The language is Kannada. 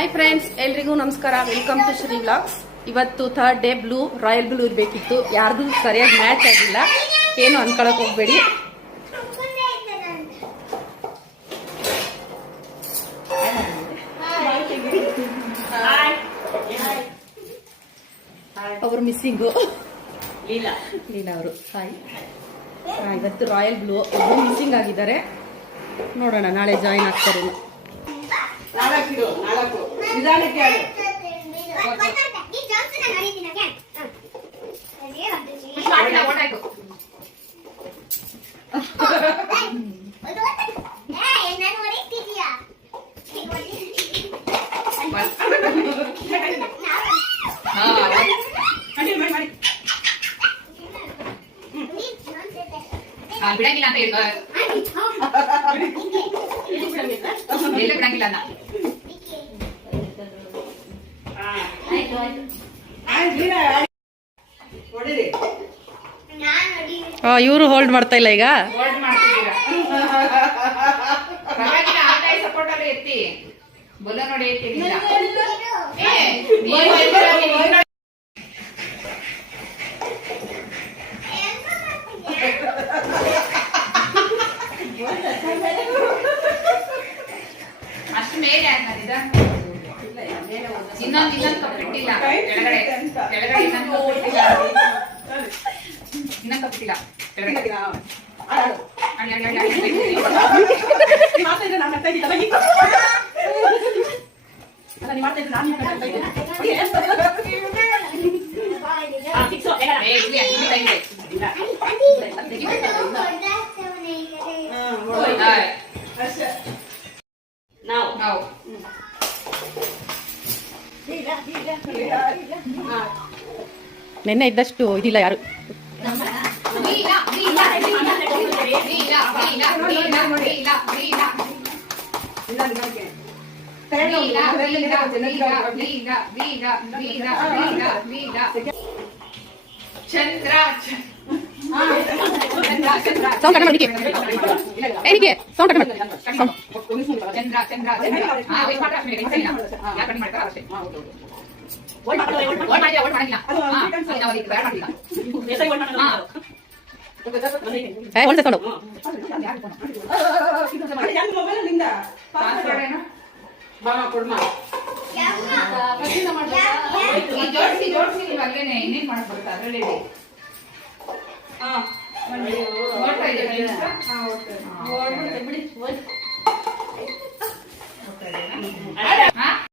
ಹಾಯ್ ಫ್ರೆಂಡ್ಸ್, ಎಲ್ರಿಗೂ ನಮಸ್ಕಾರ. Welcome to Shri vlogs. ಇವತ್ತು third day blue, royal blue ಇರಬೇಕಿತ್ತು. ಯಾರ್ದು ಸರಿಯಾಗಿ ಮ್ಯಾಚ್ ಆಗಿಲ್ಲ, ಏನು ಅನ್ಕೊಳಕ್ ಹೋಗ್ಬೇಡಿ. ಅವರು ಮಿಸ್ಸಿಂಗು ಲೀಲಾ ಅವರು. ಹಾಯ್. ಇವತ್ತು ರಾಯಲ್ ಬ್ಲೂ ಒಬ್ಬರು ಮಿಸ್ಸಿಂಗ್ ಆಗಿದ್ದಾರೆ. ನೋಡೋಣ ನಾಳೆ ಜಾಯಿನ್ ಆಗ್ತಾರೆ. ಬಿಡಂಗಿಲ್ಲ ಅಂತ ಹೇಳಿ ಎಲ್ಲ ಬಿಡಂಗಿಲ್ಲ ಅನ್ನ. ಇವರು ಹೋಲ್ಡ್ ಮಾಡ್ತಾ ಇಲ್ಲ ಈಗ. ಸಪೋರ್ಟ್ ಅಲ್ಲಿ ಎತ್ತಿ ಬೊಲ್ಲ ನೋಡಿ ಎತ್ತಿ. ಅಷ್ಟು ಮೇಲೆ ಅನ್ನೋದಿದ ಇನ್ನೊಂದು ಕಪ್ಪಿಟ್ಟಿಲ್ಲ ಕೆಳಗಡೆ ಇನ್ನೊಂದು ಕಪ್ಪಿಟ್ಟಿಲ್ಲ ಕೆಳಗಡೆ. ನೆನ್ನೆ ಇದ್ದಷ್ಟು ಇದಿಲ್ಲ ಯಾರು. ಚಂದ್ರ ಸೌಂಡ್ ಕಡಿಮೆ ಮಾಡಿ. ಏನಿಗೆ ಸೌಂಡ್ ಕಡಿಮೆ ಮಾಡಿ. ಚಂದ್ರ ಚಂದ್ರ ಯಾಕೆ ಮಾಡ್ತಾರೆ ಅಷ್ಟೇ. ಜೋಡಿಸಿ ನೀವು ಅಲ್ಲೇನೆ ಇನ್ನೇನ್ ಮಾಡಕ್ ಬರುತ್ತೆ ಅದ್ರಲ್ಲಿ. ನೋಡ್ತಾ ಇದ್ದೀರಾ? ಬಿಡಿ